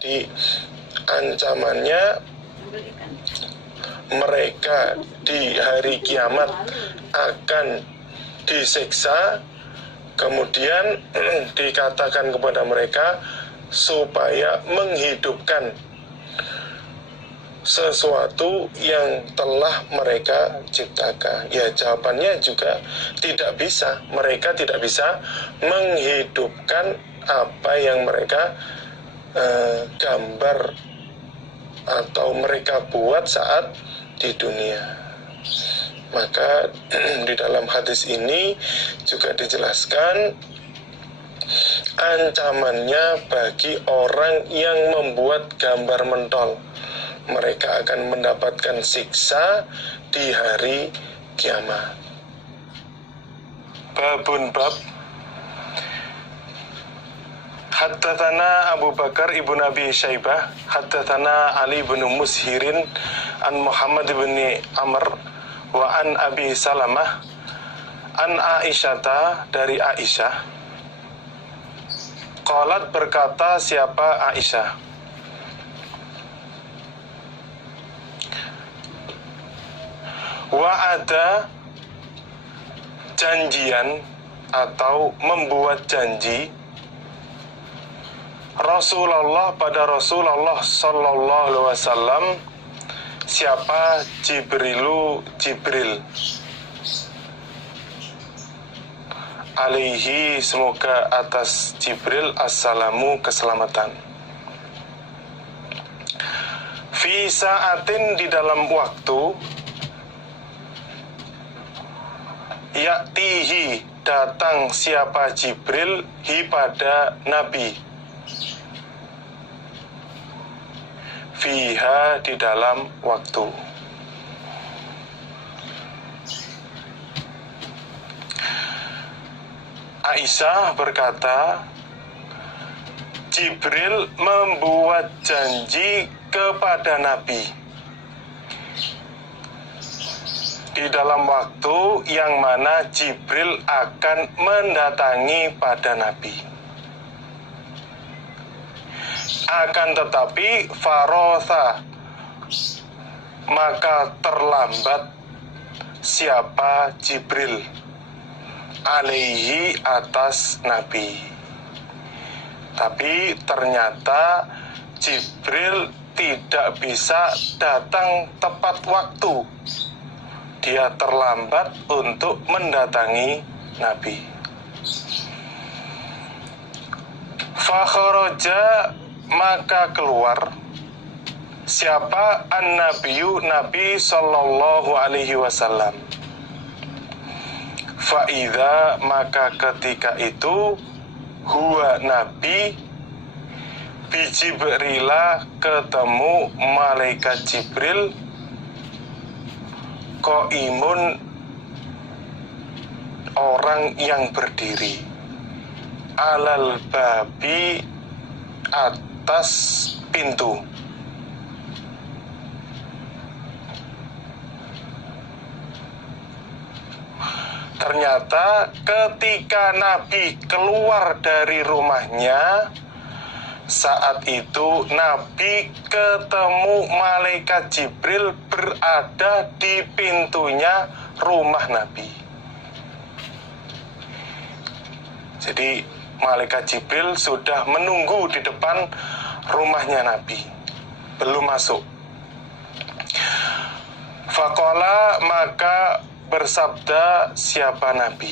Jadi ancamannya mereka di hari kiamat akan disiksa, kemudian dikatakan kepada mereka supaya menghidupkan sesuatu yang telah mereka ciptakan. Ya, jawabannya juga tidak bisa. Mereka tidak bisa menghidupkan apa yang mereka gambar atau mereka buat saat di dunia. Maka di dalam hadis ini juga dijelaskan ancamannya bagi orang yang membuat gambar mentol. Mereka akan mendapatkan siksa di hari kiamat. Babun bab. Haddatsana Abu Bakar ibn Abi Syaibah, haddatsana Ali bin Mushirin an Muhammad bin Amr wa an Abi Salamah an Aisyata, dari Aisyah. Qalat, berkata siapa Aisyah, wa ada janjian atau membuat janji Rasulullah pada Rasulullah sallallahu alaihi wasallam. Siapa? Jibril alaihi, semoga atas Jibril assalamu, keselamatan. Fi sa'atin, di dalam waktu, ya'tihi, datang siapa Jibril hi pada Nabi, fiha, di dalam waktu. Aisyah berkata, Jibril membuat janji kepada Nabi di dalam waktu yang mana Jibril akan mendatangi pada Nabi. Akan tetapi farotha, maka terlambat siapa Jibril alaihi, atas Nabi. Tapi ternyata Jibril tidak bisa datang tepat waktu. Dia terlambat untuk mendatangi Nabi. Fakharaja, maka keluar siapa an-nabiyyu, Nabi sallallahu alaihi wasallam. Fa'idha, maka ketika itu huwa Nabi bi Jibrila, ketemu malaikat Jibril, qaimun, orang yang berdiri, alal babi, atas pintu. Ternyata ketika Nabi keluar dari rumahnya, saat itu Nabi ketemu malaikat Jibril berada di pintunya rumah Nabi. Jadi malaikat Jibril sudah menunggu di depan rumahnya Nabi, belum masuk. Faqala, maka bersabda siapa Nabi,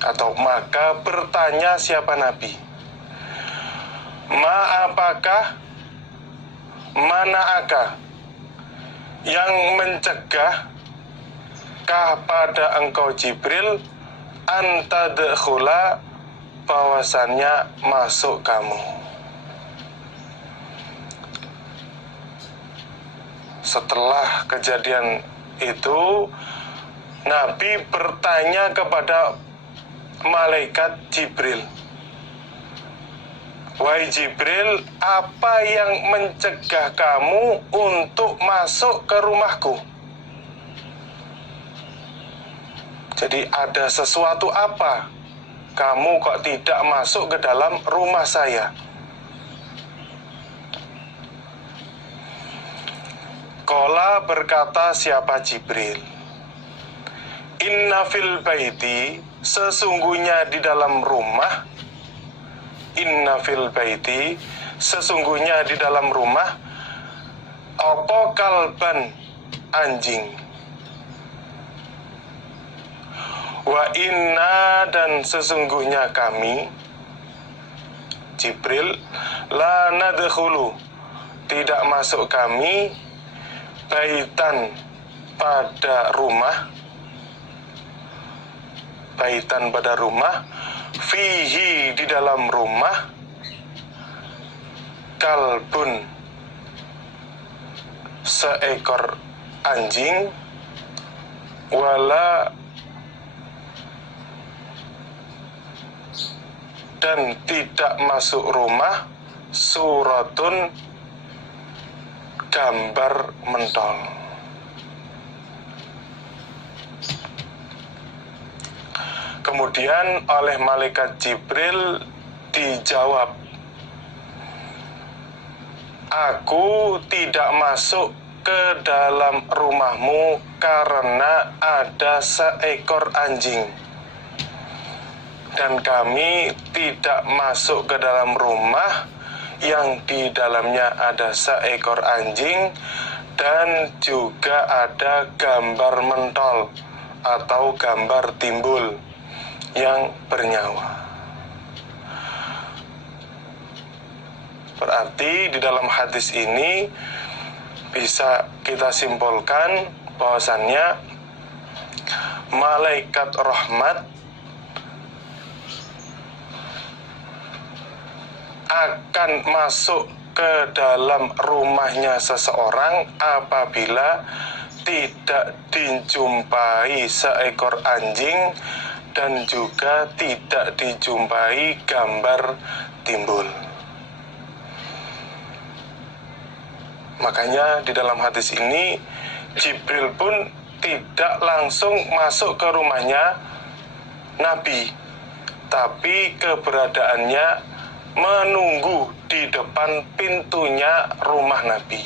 atau maka bertanya siapa Nabi, ma, apakah, mana'aka, yang mencegah kah pada engkau Jibril, antadkhula, bahwasannya masuk kamu. Setelah kejadian itu, Nabi bertanya kepada malaikat Jibril, wahai Jibril, apa yang mencegah kamu untuk masuk ke rumahku? Jadi ada sesuatu apa kamu kok tidak masuk ke dalam rumah saya? Qala berkata siapa Jibril, inna fil baiti, sesungguhnya di dalam rumah, inna fil baiti, sesungguhnya di dalam rumah, apa kalban, anjing, wa inna, dan sesungguhnya kami, Jibril, la nadkhulu, tidak masuk kami, baitan, pada rumah, baitan pada rumah, fihi, di dalam rumah, kalbun, seekor anjing, wala, dan tidak masuk rumah, suratun, gambar mentol. Kemudian oleh malaikat Jibril dijawab, aku tidak masuk ke dalam rumahmu karena ada seekor anjing, dan kami tidak masuk ke dalam rumah yang di dalamnya ada seekor anjing dan juga ada gambar mentol atau gambar timbul yang bernyawa. Berarti di dalam hadis ini bisa kita simpulkan bahwasannya malaikat rahmat akan masuk ke dalam rumahnya seseorang apabila tidak dijumpai seekor anjing dan juga tidak dijumpai gambar timbul. Makanya di dalam hadis ini Jibril pun tidak langsung masuk ke rumahnya Nabi, tapi keberadaannya menunggu di depan pintunya rumah Nabi,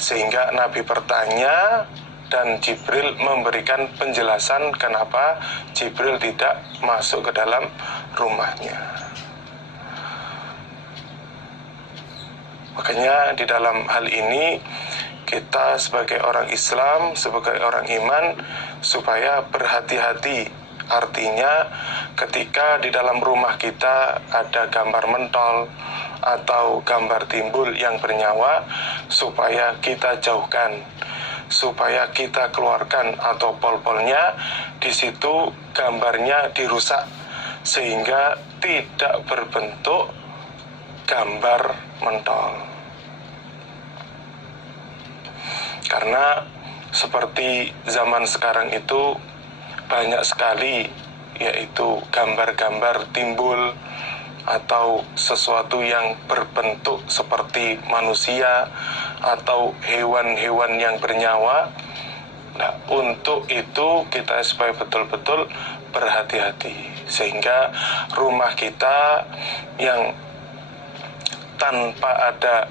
sehingga Nabi bertanya dan Jibril memberikan penjelasan kenapa Jibril tidak masuk ke dalam rumahnya. Makanya di dalam hal ini kita sebagai orang Islam, sebagai orang iman, supaya berhati-hati. Artinya ketika di dalam rumah kita ada gambar mentol atau gambar timbul yang bernyawa, supaya kita jauhkan, supaya kita keluarkan atau pol-polnya, di situ gambarnya dirusak sehingga tidak berbentuk gambar mentol. Karena seperti zaman sekarang itu banyak sekali yaitu gambar-gambar timbul atau sesuatu yang berbentuk seperti manusia atau hewan-hewan yang bernyawa. Nah, untuk itu kita supaya betul-betul berhati-hati, sehingga rumah kita yang tanpa ada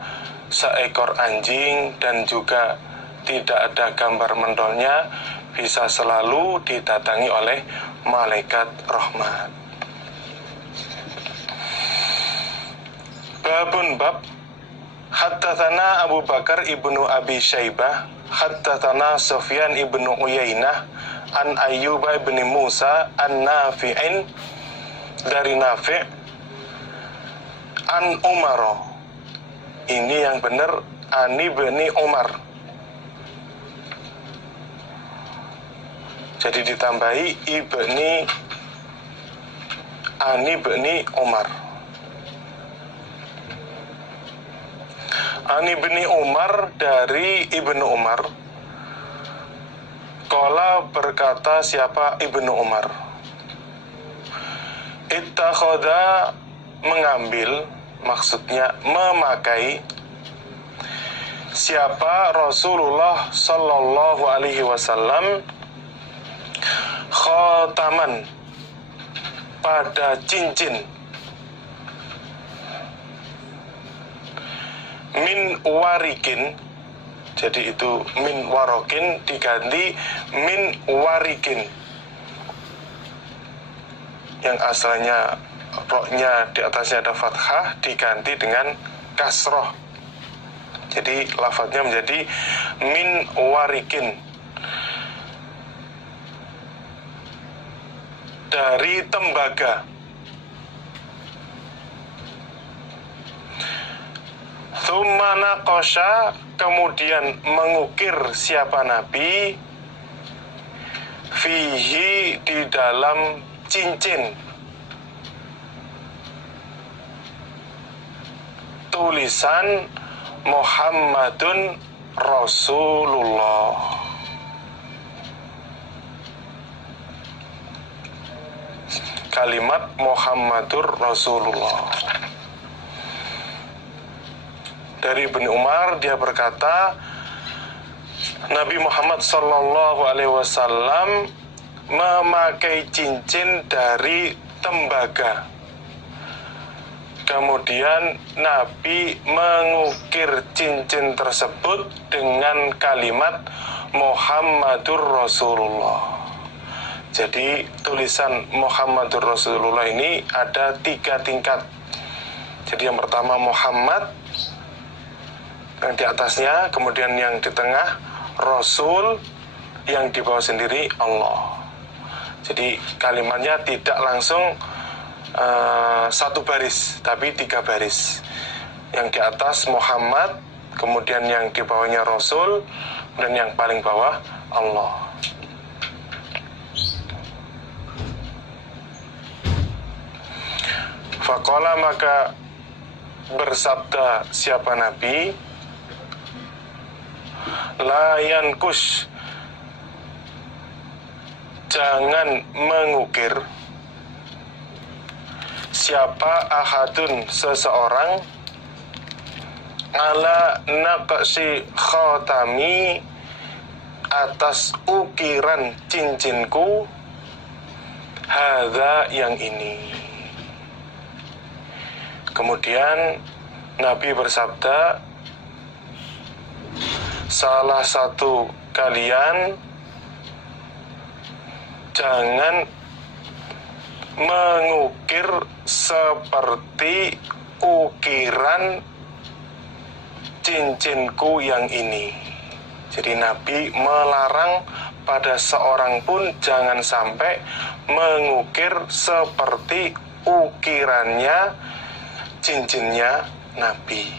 seekor anjing dan juga tidak ada gambar mentolnya bisa selalu didatangi oleh malaikat rahmat. Babun bab, haddatsana Abu Bakar ibnu Abi Syaibah, haddatsana Sufyan ibnu Uyainah, an Ayyub ibn Musa, an Nafi'in, dari Nafi', an Umar. Ini yang benar, Ani bani Umar. Jadi ditambahi ibni, Ani bani Umar. Ani bani Umar, dari Ibnu Umar. Qala berkata siapa Ibnu Umar, ittakhadha, mengambil, maksudnya memakai, siapa Rasulullah sallallahu alaihi wasallam, khataman, pada cincin, min warikin, Jadi itu min warokin diganti min warikin, yang asalnya roknya di atasnya ada fathah diganti dengan kasroh. Jadi lafadznya menjadi min warikin, dari tembaga. Tsumma naqasha, kemudian mengukir siapa Nabi, fihi, di dalam cincin, tulisan Muhammadun Rasulullah. Kalimat Muhammadur Rasulullah. Dari Ibnu Umar, dia berkata, Nabi Muhammad Sallallahu Alaihi Wasallam memakai cincin dari tembaga. Kemudian Nabi mengukir cincin tersebut dengan kalimat Muhammadur Rasulullah. Jadi tulisan Muhammadur Rasulullah ini ada 3 tingkat. Jadi yang pertama Muhammad, yang di atasnya, kemudian yang di tengah Rasul, yang di bawah sendiri Allah. Jadi kalimatnya tidak langsung 1 baris, tapi 3 baris. Yang di atas Muhammad, kemudian yang di bawahnya Rasul, dan yang paling bawah Allah. Faqala, maka bersabda siapa Nabi, la yankush, jangan mengukir, siapa ahadun, seseorang, ala naqsi khatami, atas ukiran cincinku, hadza, yang ini. Kemudian Nabi bersabda, salah satu kalian jangan mengukir seperti ukiran cincinku yang ini. Jadi Nabi melarang pada seorang pun jangan sampai mengukir seperti ukirannya cincinnya Nabi.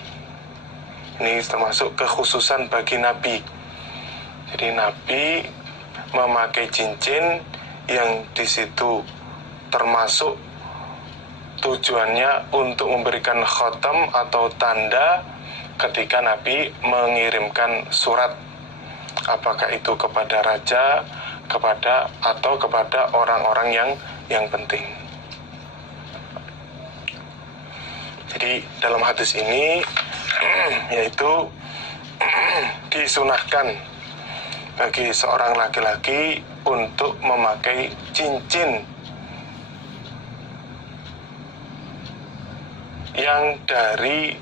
Ini termasuk kekhususan bagi Nabi. Jadi Nabi memakai cincin yang di situ termasuk tujuannya untuk memberikan khatam atau tanda ketika Nabi mengirimkan surat, apakah itu kepada raja, atau kepada orang-orang yang penting. Jadi dalam hadis ini yaitu disunahkan bagi seorang laki-laki untuk memakai cincin yang dari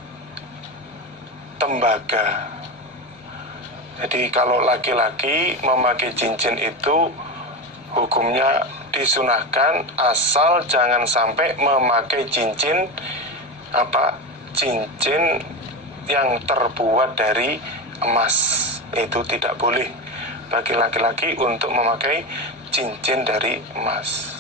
tembaga. Jadi kalau laki-laki memakai cincin itu hukumnya disunahkan, asal jangan sampai memakai cincin yang terbuat dari emas. Itu tidak boleh bagi laki-laki untuk memakai cincin dari emas.